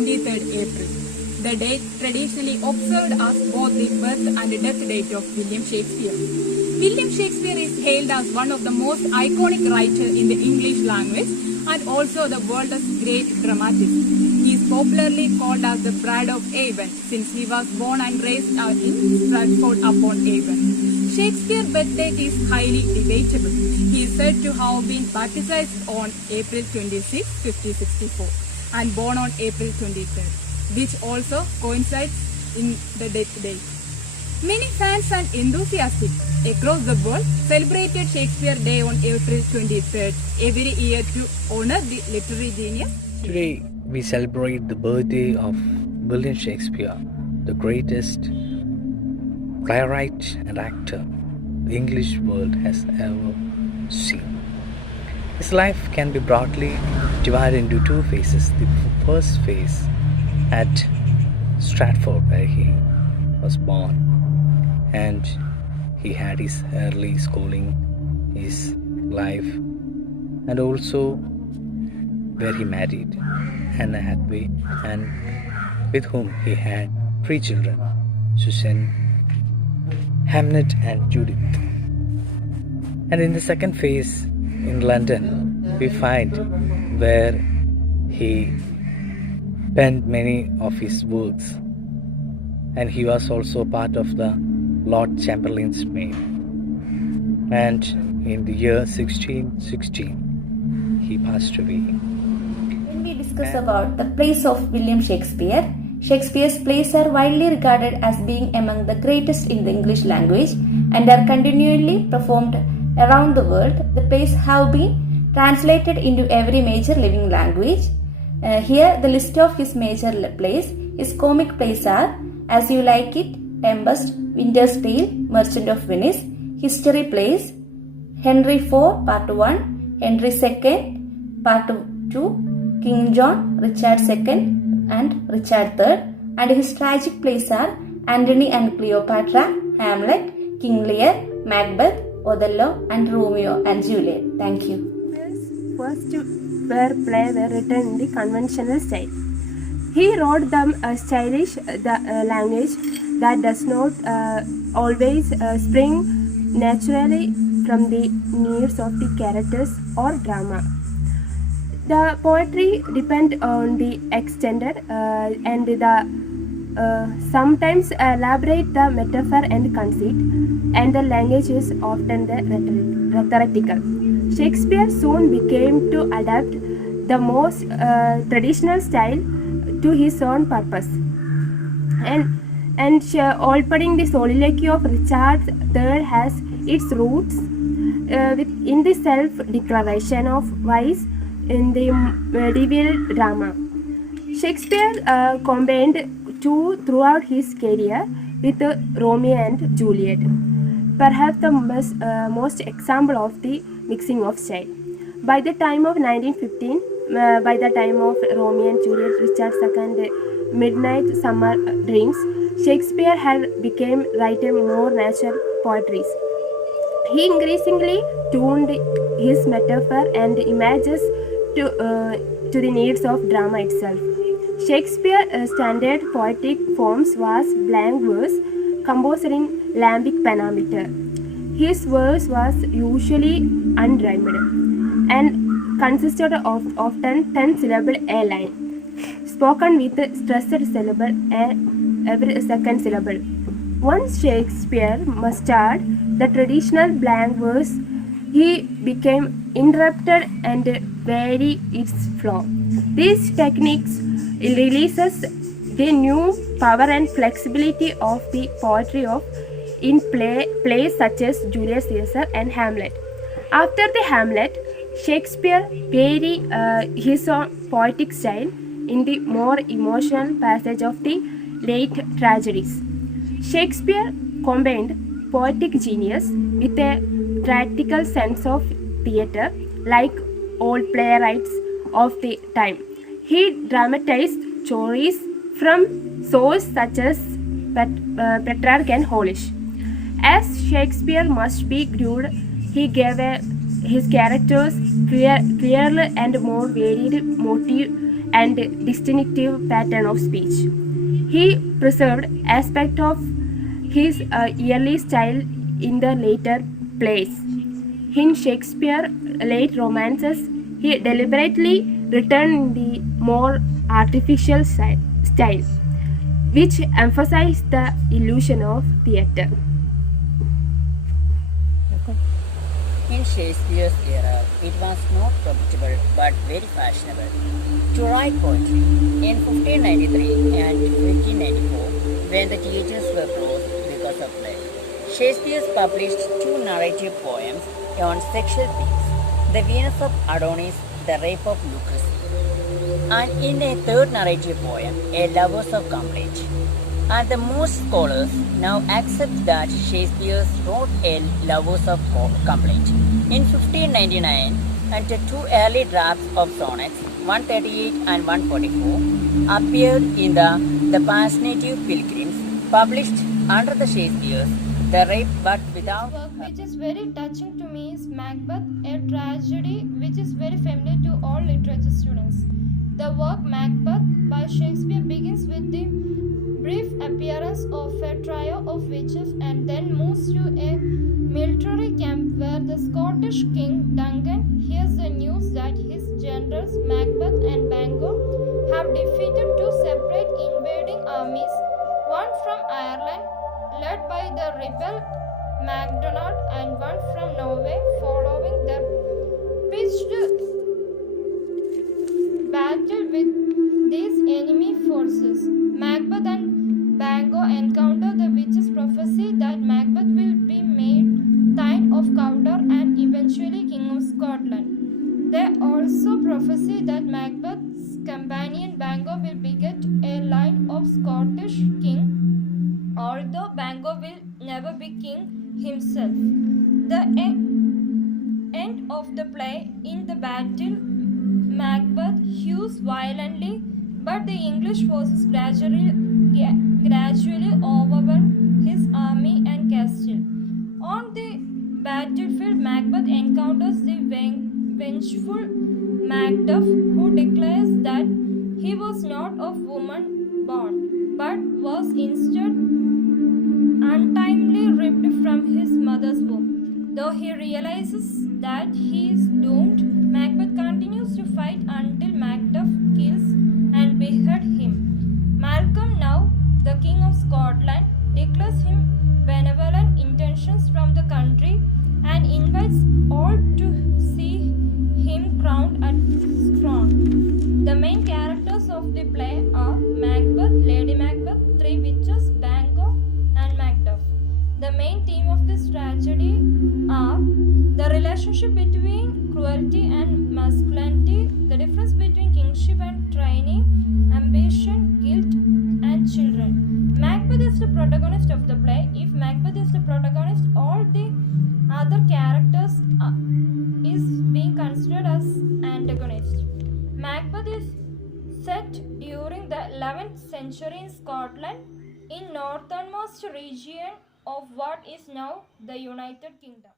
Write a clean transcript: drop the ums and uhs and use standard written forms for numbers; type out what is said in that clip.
23rd April, the date traditionally observed as both the birth and death date of William Shakespeare. William Shakespeare is hailed as one of the most iconic writers in the English language and also the world's great dramatist. He is popularly called as the Pride of Avon since he was born and raised in Stratford-upon-Avon. Shakespeare's birth date is highly debatable. He is said to have been baptized on April 26, 1564 and born on April 23rd, which also coincides in the death date. Many fans and enthusiasts across the world celebrated Shakespeare Day on April 23rd every year to honor the literary genius. Today, we celebrate the birthday of William Shakespeare, the greatest playwright and actor the English world has ever seen. His life can be broadly divided into two phases. The first phase at Stratford, where he was born, and he had his early schooling, his life, and also where he married Anna Hathaway, and with whom he had 3 children, Susan, Hamnet, and Judith. And in the second phase in London, we find where he penned many of his works, and he was also part of the Lord Chamberlain's Maid. And in the year 1616, he passed away. When we discuss about the plays of William Shakespeare, Shakespeare's plays are widely regarded as being among the greatest in the English language and are continually performed around the world. The plays have been translated into every major living language. Here, the list of his major plays. His comic plays are As You Like It, Tempest, Winter's Tale, Merchant of Venice. History plays Henry IV Part 1, Henry II Part 2, King John, Richard II and Richard III. And his tragic plays are Antony and Cleopatra, Hamlet, King Lear, Macbeth, Othello and Romeo and Juliet. Thank you. First plays were written in the conventional style. He wrote them a stylish language that does not always spring naturally from the needs of the characters or drama. The poetry depends on the extended and the sometimes elaborate the metaphor and conceit, and the language is often the rhetorical. Shakespeare soon became to adapt the most traditional style to his own purpose, and opening the soliloquy of Richard III has its roots in the self-declaration of vice in the medieval drama. Shakespeare combined two throughout his career with Romeo and Juliet, perhaps the most example of the mixing of style. By the time of 1915, by the time of Romeo and Juliet, Richard II, Midnight Summer Dreams, Shakespeare had become writing more natural poetry. He increasingly tuned his metaphor and images to the needs of drama itself. Shakespeare's standard poetic forms was blank verse composed in iambic pentameter. His verse was usually unrhymed and consisted of often 10-syllable a line, spoken with stressed syllable every second syllable. Once Shakespeare mastered the traditional blank verse, he became interrupted and varied its flow. These techniques releases the new power and flexibility of the poetry of in plays such as Julius Caesar and Hamlet. After the Hamlet, Shakespeare varied his own poetic style in the more emotional passage of the late tragedies. Shakespeare combined poetic genius with a practical sense of theatre, like all playwrights of the time. He dramatized stories from sources such as Petrarch and Hollish. As Shakespeare must be viewed, he gave his characters clearer and more varied motive and distinctive pattern of speech. He preserved aspect of his early style in the later plays. In Shakespeare's late romances, he deliberately returned the more artificial style, which emphasized the illusion of theatre. In Shakespeare's era, it was not profitable but very fashionable to write poetry. In 1593 and 1594, when the theatres were closed because of plague, Shakespeare published two narrative poems on sexual themes, The Venus of Adonis, The Rape of Lucrece, and in a third narrative poem, A Lovers of Complaint. And the most scholars now accept that Shakespeare wrote A Lovers of Complaint in 1599, and the two early drafts of sonnets, 138 and 144, appeared in the Passionative Pilgrims, published under the Shakespeare, The Rape but without Work her. which is very touching to me is Macbeth, a tragedy which is very familiar to all literature students. The work Macbeth by Shakespeare begins with the brief appearance of a trio of witches and then moves to a military camp where the Scottish king Duncan hears the news that his generals Macbeth and Bango have defeated two separate invading armies, one from Ireland led by the rebel MacDonald and one from Norway following their pitched battle with these enemy forces. Macbeth and Bango encounter the witch's prophecy that Macbeth will be made Thane of Cawdor and eventually King of Scotland. They also prophesy that Macbeth's companion Bango will beget a line of Scottish king, although Bango will never be king himself. The end of the play, in the battle, Macbeth hews violently, but the English forces gradually overwhelm his army and castle. On the battlefield, Macbeth encounters the vengeful Macduff, who declares that he was not of woman born, but was instead untimely ripped from his mother's womb. Though he realizes that he is doomed, Macbeth continues to fight until Macduff kills and beheads him. Malcolm, now the King of Scotland, declares him benevolent intentions from the country and invites all to see him crowned at Scone. The main characters of the play are Macbeth, Lady Macbeth, three witches, Bango, and Macduff. The main theme of this tragedy are the relationship between cruelty and masculinity, the difference between kingship and tyranny, ambition, guilt, and children. Macbeth is the protagonist of the play. If Macbeth is the protagonist, all the other characters is being considered as antagonists. Macbeth is set during the 11th century in Scotland, in northernmost region of what is now the United Kingdom.